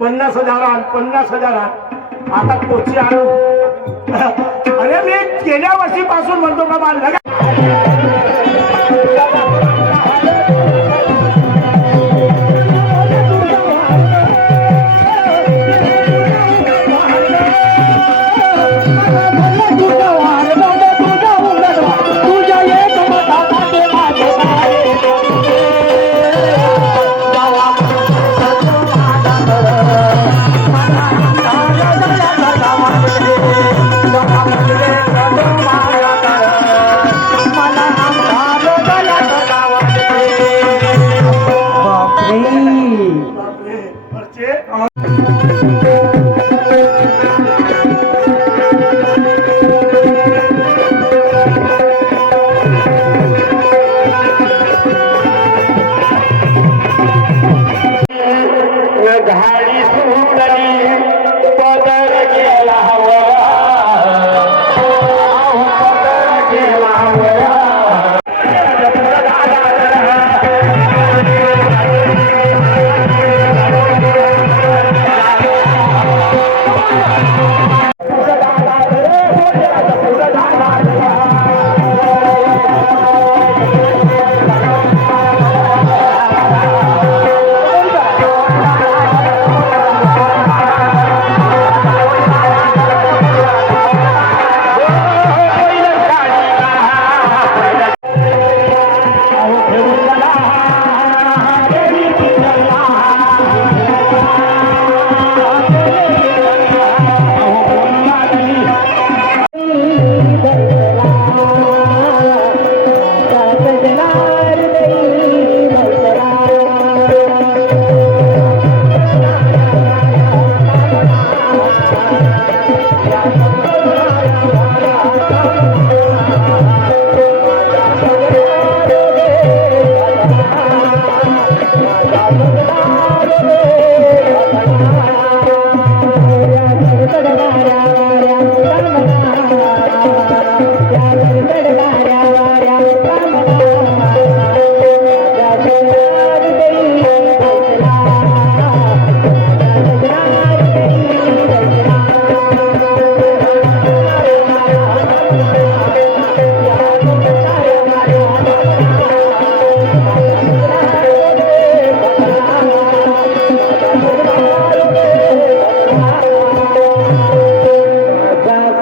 पन्नास हजार आण पन्नास हजार आण आता कोची आणू? अरे मी गेल्या वर्षीपासून म्हणतो का मला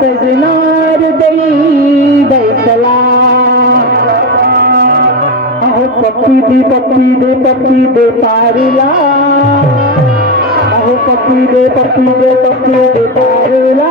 Says no. अहो पप्पी दे पप्पी दे पप्पी दे पारिला अहो पप्पी दे पप्पी दे पप्पी दे पारिला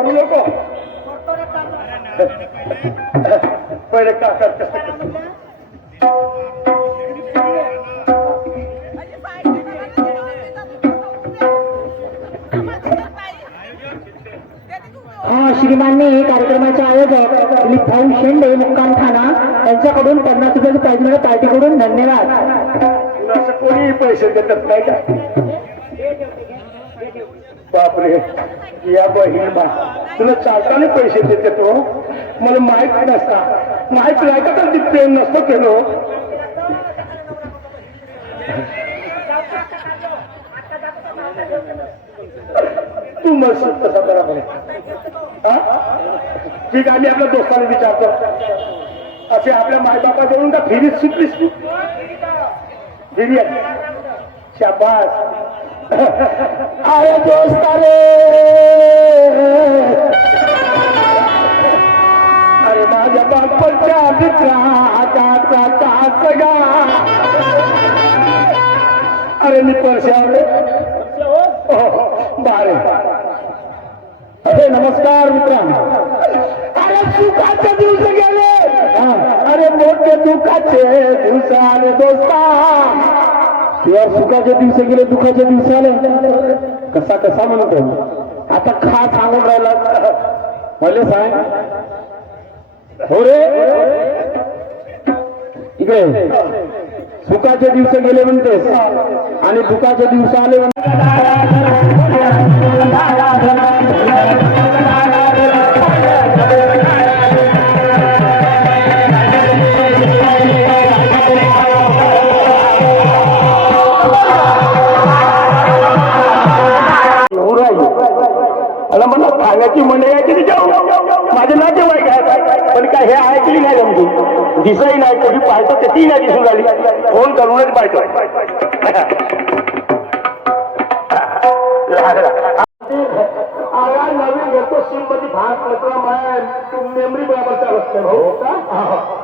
करू नको पहिले कासार हा श्रीमाननी कार्यक्रमाचे आयोजक लिखाऊ शेंडे मुक्काम खाना यांच्याकडून पन्नास रुपयाचं पाहिजे पार्टीकडून धन्यवाद. कोणीही पैसे देतात नाही का? बापरे. या बहीण बा. तुला चालताना पैसे देते तो. मला माहीत नसता. माहीत नाही का तर ती प्रेम नसतो केलो? तू मस्त तसा बरोबर आहे हा? ठीक आम्ही आपल्या दोस्ताला विचारतो. असे आपल्या मायबापाजवळून का फिरीत सुटलीस तू? फिरी शाबास. अरे दोस्त रे अरे माझ्या बापाच्या मित्राचा सगा अरे मी परशावर हो, हो, हो, बारे। अरे नमस्कार मित्रा अरे सुखाचे दिवस गेले। हा, अरे मोठे दुःखाचे दिवस आले दोस्ता। तेव्हा सुखाचे दिवस गेले दुःखाचे दिवस आले. कसा कसा म्हणतो. आता खा सांगून राहिला. मला सांग. हो रे. इकडे. सुखाचे दिवस गेले म्हणतेस आणि दुःखाचे दिवस आले म्हणते. दिसही नाही कधी पाहतो त्याची नाही दिसून राहिली. फोन करूनच पाहतो मेमरी बरोबरचा रस्ते भाऊ. का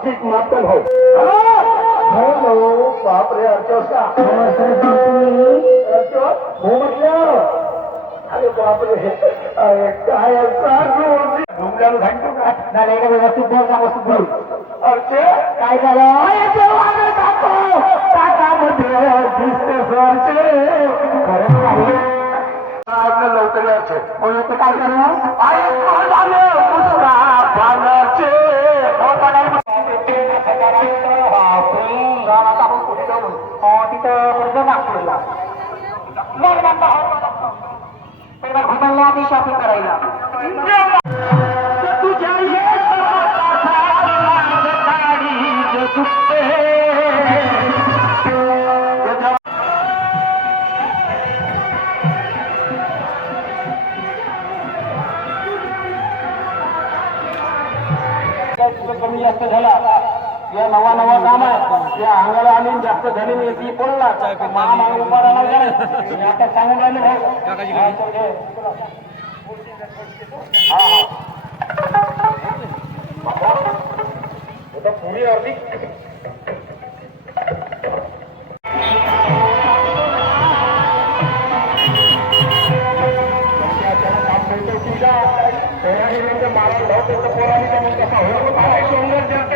ठीक भाऊ. हो भाऊ. बापरे अर्चोस का अर्चोस हो म्हटलं. अरे काय सांगतो का व्यवस्थित बोल का वस्तू बोल. করছে? তাই বলো জোয়ানে দেখো টাকা মধ্যে বিজনেস করছে করে লোকের আছে। ওই जास्त झाला. या नवा नवा काम आहे. या अंगाला आली जास्त झाली नाही ती बोलला महामाग उभा राहणार आता सांगून राहिले भाऊ. हा. हा हा. बाबा, आता पुरी अर्धी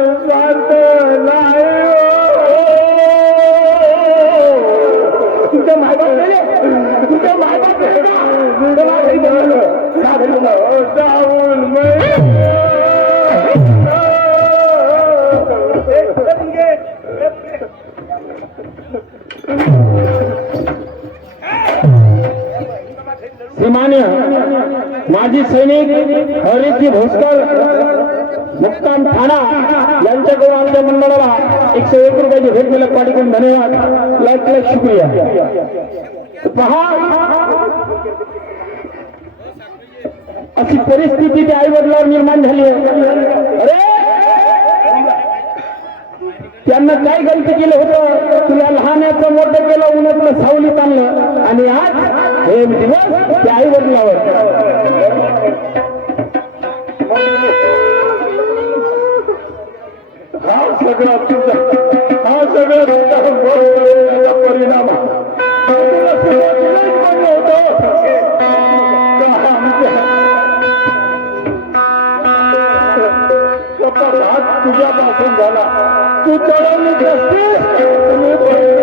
ही माजी सैनिक हरिजी भोसकर मुक्काम ठाणा यांच्याकडून आमच्या मंडळाला एकशे एक रुपयाची भेट मिळत पाठवून धन्यवाद. लाईक लाईक शुक्रिया. पहा अशी परिस्थिती ते आई वडिलावर निर्माण झाली अरे! त्यांना काय गलती केलं होतं? तुला लहानाचं मोठं केलं उन्हातलं सावलीत आणलं. आणि आज हे दिवस त्या आई वडिलावर हा सगळा तुझा हा सगळा तुझा परिणाम. तुझ्यापासून झाला. तू चढवली असते तुम्ही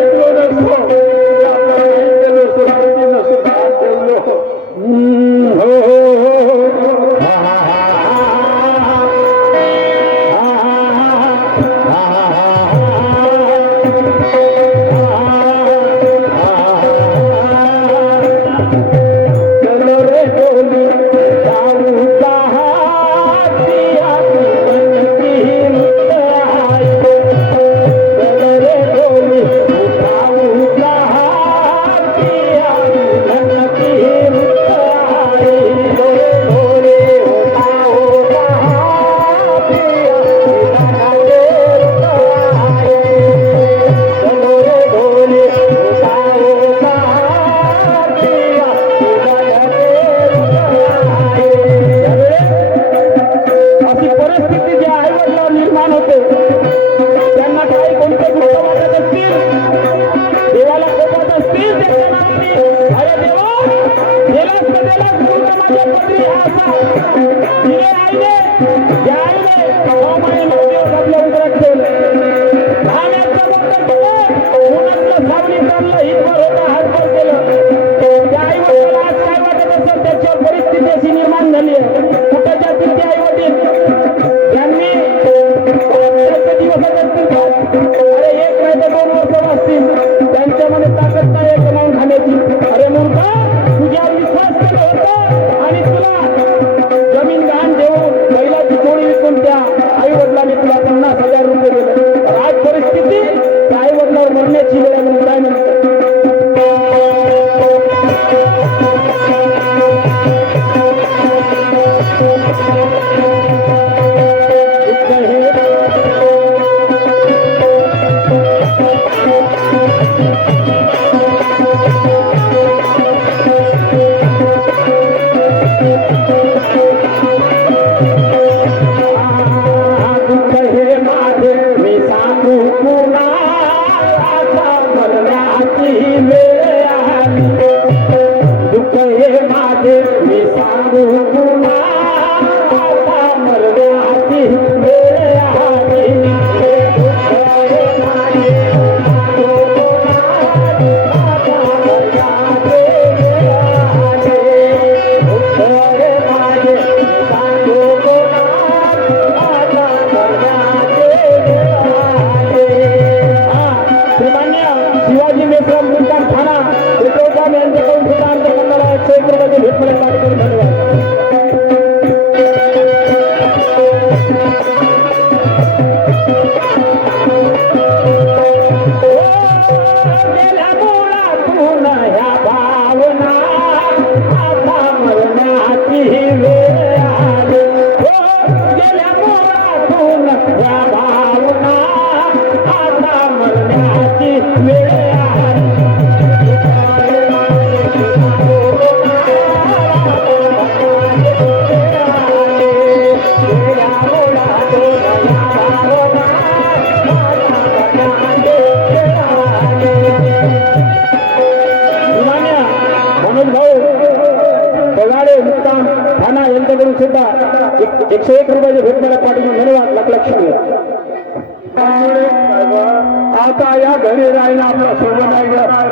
Thank you. एकशे एक रुपयाचे भेट मला पाठवून धन्यवाद लाख लक्षात घ्या आता या घरी राहिला आपला सोबत आहे.